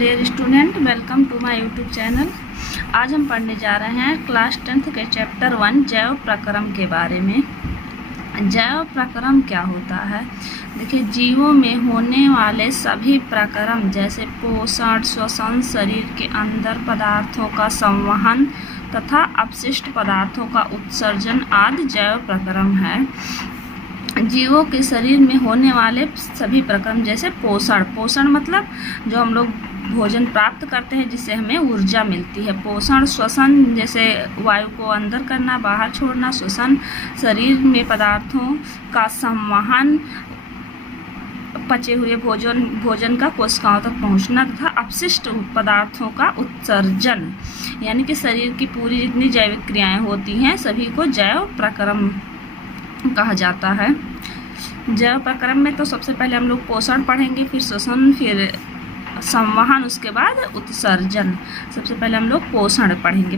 Dear student, welcome to my YouTube channel. आज हम पढ़ने जा रहे हैं क्लास 10th के चैप्टर 1 जैव प्रक्रम के बारे में। जैव प्रक्रम क्या होता है? देखिए, जीवों में होने वाले सभी प्रक्रम जैसे पोषण, श्वसन, शरीर के अंदर पदार्थों का संवहन तथा अपशिष्ट पदार्थों का उत्सर्जन आदि जैव प्रक्रम है। जीवों के शरीर में होने वाले सभी प्रक्रम जैसे पोषण मतलब जो हम लोग भोजन प्राप्त करते हैं जिससे हमें ऊर्जा मिलती है। पोषण, श्वसन जैसे वायु को अंदर करना, बाहर छोड़ना। श्वसन शरीर में पदार्थों का संवहन, पचे हुए भोजन का कोशिकाओं तक पहुंचना तथा अपशिष्ट पदार्थों का उत्सर्जन, यानी कि शरीर की पूरी जितनी जैविक क्रियाएं होती हैं सभी को जैव प्रक्रम कहा जाता है। जैव प्रक्रम में तो सबसे पहले हम लोग पोषण पढ़ेंगे, फिर श्वसन, फिर संवहन, उसके बाद उत्सर्जन। सबसे पहले हम लोग पोषण पढ़ेंगे।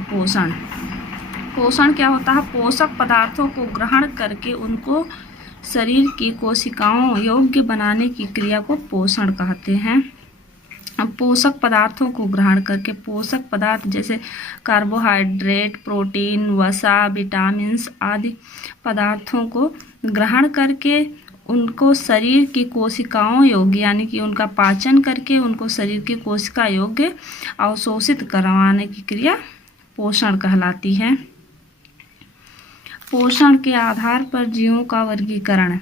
पोषण क्या होता है? पोषक पदार्थों को ग्रहण करके उनको शरीर की कोशिकाओं योग्य बनाने की क्रिया को पोषण कहते हैं। पोषक पदार्थों को ग्रहण करके, पोषक पदार्थ जैसे कार्बोहाइड्रेट, प्रोटीन, वसा, विटामिन्स आदि पदार्थों को ग्रहण करके उनको शरीर की कोशिकाओं योग्य, यानी कि उनका पाचन करके उनको शरीर की कोशिका योग्य अवशोषित करवाने की क्रिया पोषण कहलाती है। पोषण के आधार पर जीवों का वर्गीकरण।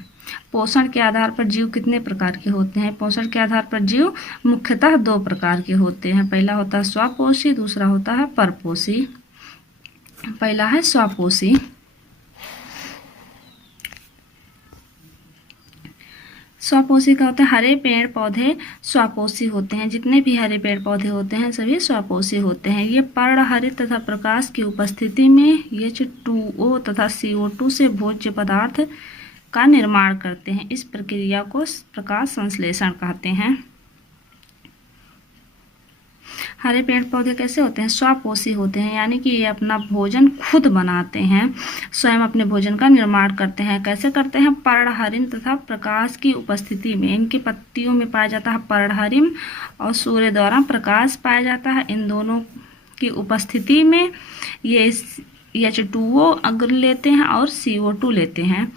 पोषण के आधार पर जीव कितने प्रकार के होते हैं? पोषण के आधार पर जीव मुख्यतः 2 प्रकार के होते हैं। पहला होता है स्वपोषी, दूसरा होता है परपोषी। पहला है स्वपोषी। स्वपोषी का होता है हरे पेड़ पौधे स्वपोषी होते हैं। जितने भी हरे पेड़ पौधे होते हैं सभी स्वपोषी होते हैं। ये पर्णहरित तथा प्रकाश की उपस्थिति में H2O तथा CO2 से भोज्य पदार्थ का निर्माण करते हैं। इस प्रक्रिया को प्रकाश संश्लेषण कहते हैं। हरे पेड़ पौधे कैसे होते हैं? स्वपोषी होते हैं, यानी कि ये अपना भोजन खुद बनाते हैं, स्वयं अपने भोजन का निर्माण करते हैं। कैसे करते हैं? पर्णहरित तथा प्रकाश की उपस्थिति में। इनके पत्तियों में पाया जाता है पर्णहरित और सूर्य द्वारा प्रकाश पाया जाता है। इन दोनों की उपस्थिति में ये H2O अगर लेते हैं और CO2 लेते हैं।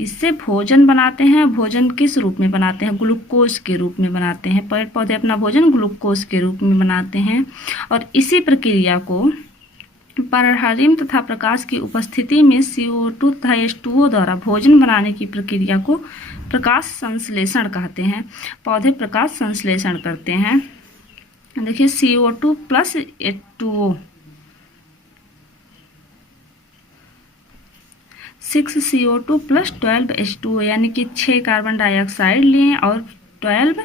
इससे भोजन बनाते हैं। भोजन किस रूप में बनाते हैं? ग्लूकोज के रूप में बनाते हैं। पेड़ पौधे अपना भोजन ग्लूकोज के रूप में बनाते हैं। और इसी प्रक्रिया को पर्णहरित तथा प्रकाश की उपस्थिति में CO2 तथा H2O द्वारा भोजन बनाने की प्रक्रिया को प्रकाश संश्लेषण कहते हैं। पौधे प्रकाश संश्लेषण करते हैं। देखिए, CO2 plus H2O 6 CO2 plus 12 H2O, यानी कि 6 कार्बन डाइऑक्साइड लिए और 12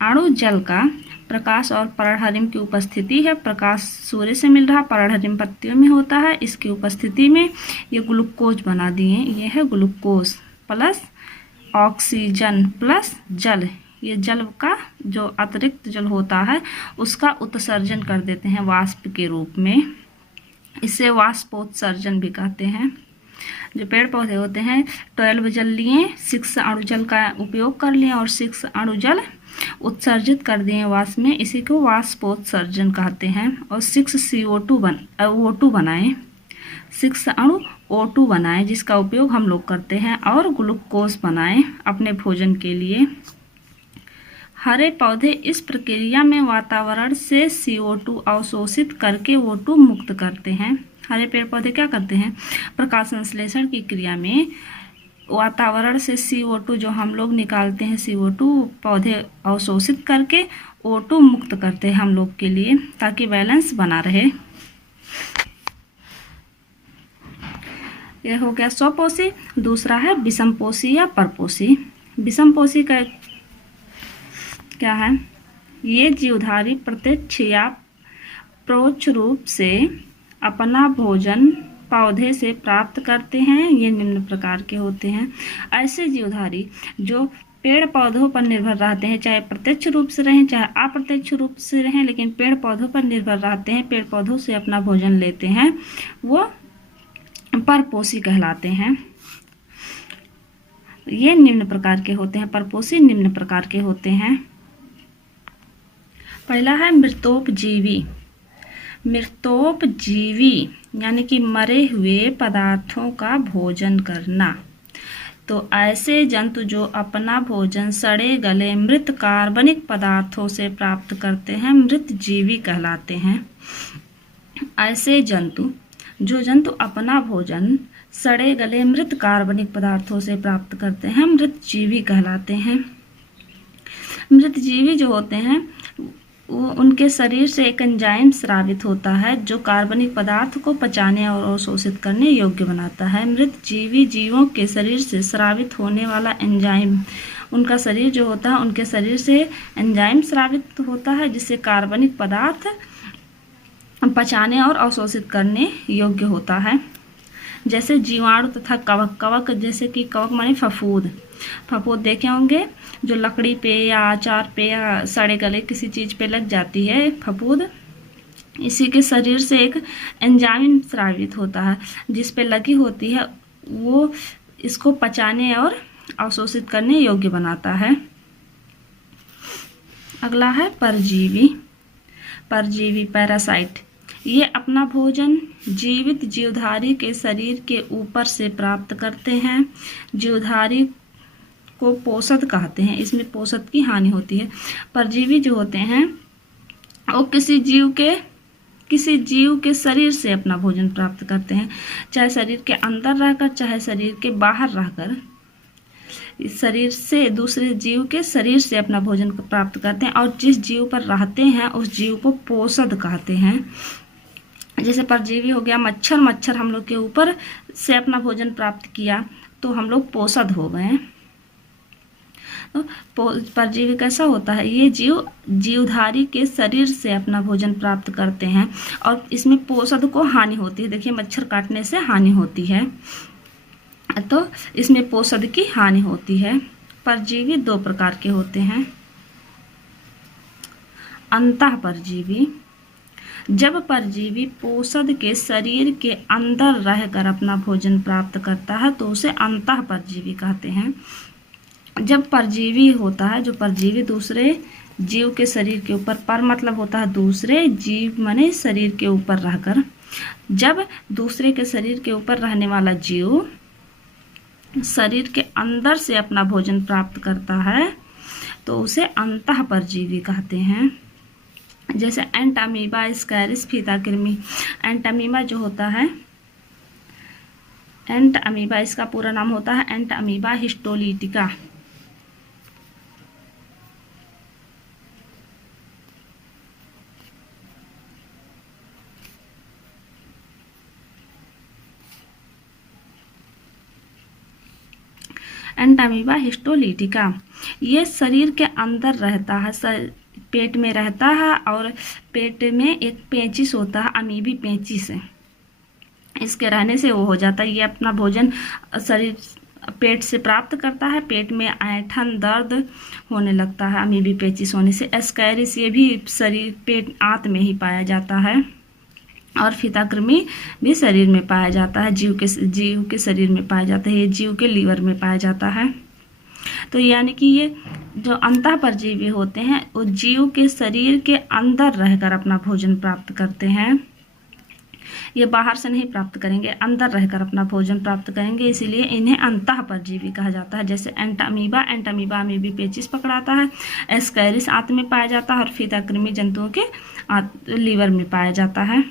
अणु जल का प्रकाश और पर्णहरित की उपस्थिति है। प्रकाश सूर्य से मिल रहा, पर्णहरित पत्तियों में होता है। इसकी उपस्थिति में ये ग्लूकोज बना दिए। ये है ग्लूकोज प्लस ऑक्सीजन प्लस जल। ये जल का जो अतिरिक्त जल होता है उसका उत्सर्जन कर देते हैं वाष्प के रूप में। इसे वाष्पोत्सर्जन भी कहते हैं। जो पेड़ पौधे होते हैं 12 जल लिए, 6 अणु जल का उपयोग कर लिए और 6 अणु जल उत्सर्जित कर दिए वाष्प में। इसी को वाष्पोत्सर्जन कहते हैं। और 6 CO2 O2 बनाए, 6 अणु O2 बनाए जिसका उपयोग हम लोग करते हैं, और ग्लूकोज बनाए अपने भोजन के लिए। हरे पौधे इस प्रक्रिया में वातावरण से CO2 अवशोषित करके O2 मुक्त करते हैं। हरे पेड़ पौधे क्या करते हैं? प्रकाश संश्लेषण की क्रिया में वातावरण से CO2 जो हम लोग निकालते हैं, CO2 पौधे अवशोषित करके O2 मुक्त करते हैं हम लोग के लिए, ताकि बैलेंस बना रहे। यह हो गया स्वपोषी। दूसरा है विषमपोषी या परपोषी। विषमपोषी का क्या है? ये जीवधारी प्रत्यक्ष या परोक्ष रूप से अपना भोजन पौधे से प्राप्त करते हैं। ये निम्न प्रकार के होते हैं। ऐसे जीवधारी जो पेड़ पौधों पर निर्भर रहते हैं, चाहे प्रत्यक्ष रूप से रहें चाहे अप्रत्यक्ष रूप से रहें, लेकिन पेड़ पौधों पर निर्भर रहते हैं, पेड़ पौधों से अपना भोजन लेते हैं, वो परपोषी कहलाते हैं। ये निम्न प्रकार के होते हैं। परपोषी निम्न प्रकार के होते हैं। पहला है मृतोपजीवी। मृतोपजीवी यानी कि मरे हुए पदार्थों का भोजन करना। तो ऐसे जंतु जो अपना भोजन सड़े गले मृत कार्बनिक पदार्थों से प्राप्त करते हैं मृतजीवी कहलाते हैं। ऐसे जंतु अपना भोजन सड़े गले मृत कार्बनिक पदार्थों से प्राप्त करते हैं मृतजीवी कहलाते हैं। मृतजीवी जो होते हैं वो उनके शरीर से एक एंजाइम स्रावित होता है जो कार्बनिक पदार्थ को पचाने और अवशोषित करने योग्य बनाता है। मृतजीवी जीवों के शरीर से स्रावित होने वाला एंजाइम, उनका शरीर जो होता है उनके शरीर से एंजाइम स्रावित होता है जिससे कार्बनिक पदार्थ पचाने और अवशोषित करने योग्य होता है। जैसे जीवाणु तथा कवक। कवक जैसे कि कवक माने फफूंद। फफूंद देखे होंगे जो लकड़ी पे या अचार पे या सड़े गले किसी चीज़ पे लग जाती है फफूंद। इसी के शरीर से एक एंजाइम स्रावित होता है जिस पे लगी होती है, वो इसको पचाने और अवशोषित करने योग्य बनाता है। अगला है परजीवी। परजीवी पैरासाइट। ये अपना भोजन जीवित जीवधारी के शरीर के ऊपर से प्राप्त करते हैं। जीवधारी को पोषद कहते हैं, इसमें पोषद की हानि होती है। परजीवी जो होते हैं वो किसी जीव के शरीर से अपना भोजन प्राप्त करते हैं, चाहे शरीर के अंदर रहकर चाहे शरीर के बाहर रहकर। इस शरीर से दूसरे जीव के शरीर से अपना भोजन प्राप्त करते हैं और जिस जीव पर रहते हैं उस जीव को पोषद कहते हैं। जैसे परजीवी हो गया मच्छर। मच्छर हम लोग के ऊपर से अपना भोजन प्राप्त किया तो हम लोग पोषद हो गए। तो परजीवी कैसा होता है, ये जीवधारी के शरीर से अपना भोजन प्राप्त करते हैं और इसमें पोषद को हानि होती है। देखिए मच्छर काटने से हानि होती है तो इसमें पोषद की हानि होती है। परजीवी दो प्रकार के होते हैं। अंतःपरजीवी। जब परजीवी पोषद के शरीर के अंदर रहकर अपना भोजन प्राप्त करता है तो उसे अंतःपरजीवी कहते हैं। जब परजीवी होता है, जो परजीवी दूसरे जीव के शरीर के ऊपर, पर मतलब होता है दूसरे जीव माने शरीर के ऊपर रहकर। जब दूसरे के शरीर के ऊपर रहने वाला जीव शरीर के अंदर से अपना भोजन प्राप्त करता है तो उसे अंतःपरजीवी कहते हैं। जैसे एंट अमीबा, स्कैरिस, फीताकृमि। एंट अमीबा जो होता है, एंट अमीबा इसका पूरा नाम होता है एंट अमीबा हिस्टोलिटिका। एंट अमीबा हिस्टोलिटिका ये शरीर के अंदर रहता है, पेट में रहता है और पेट में एक पेचिश होता है, अमीबी पेचिश है। इसके रहने से वो हो जाता है, ये अपना भोजन शरीर पेट से प्राप्त करता है। पेट में ऐंठन दर्द होने लगता है अमीबी पेचिश होने से। एस्कैरिस ये भी शरीर पेट आंत में ही पाया जाता है और फीताकृमि भी शरीर में पाया जाता है, जीव के शरीर में पाया जाता है, ये जीव के लीवर में पाया जाता है। तो यानी कि ये जो अंतःपरजीवी होते हैं वो जीव के शरीर के अंदर रहकर अपना भोजन प्राप्त करते हैं। ये बाहर से नहीं प्राप्त करेंगे, अंदर रहकर अपना भोजन प्राप्त करेंगे, इसीलिए इन्हें अंतःपरजीवी कहा जाता है। जैसे एंट अमीबा अमीबी पेचिश पकड़ाता है, एस्कैरिस आंत में पाया जाता है और फीताकृमि जंतुओं के लीवर में पाया जाता है।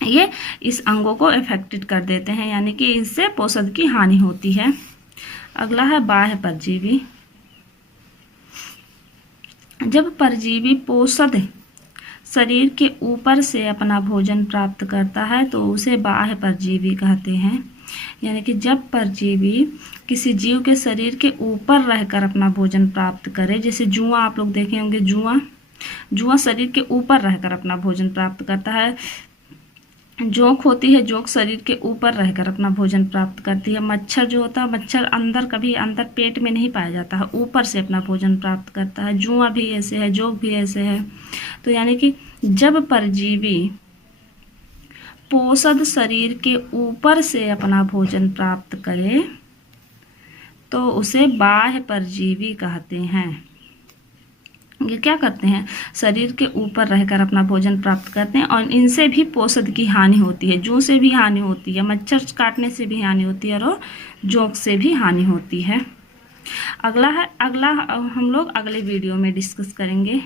ये इस अंगों को अफेक्टेड कर देते हैं, यानी कि इससे पोषद की हानि होती है। अगला है बाह्य परजीवी। जब परजीवी पोषद शरीर के ऊपर से अपना भोजन प्राप्त करता है तो उसे बाह्य परजीवी कहते हैं। यानी कि जब परजीवी किसी जीव के शरीर के ऊपर रहकर अपना भोजन प्राप्त करे, जैसे जुआ आप लोग देखे होंगे, जुआ शरीर के ऊपर रहकर अपना भोजन प्राप्त करता है। जोंक होती है, जोंक शरीर के ऊपर रहकर अपना भोजन प्राप्त करती है। मच्छर जो होता है, मच्छर कभी अंदर पेट में नहीं पाया जाता है, ऊपर से अपना भोजन प्राप्त करता है। जुआ भी ऐसे है, जोंक भी ऐसे है। तो यानी कि जब परजीवी पोषद शरीर के ऊपर से अपना भोजन प्राप्त करे तो उसे बाह्य परजीवी कहते हैं। ये क्या करते हैं, शरीर के ऊपर रहकर अपना भोजन प्राप्त करते हैं और इनसे भी पोषण की हानि होती है। जू से भी हानि होती है, मच्छर काटने से भी हानि होती है और जोंक से भी हानि होती है। अगला हम लोग अगले वीडियो में डिस्कस करेंगे।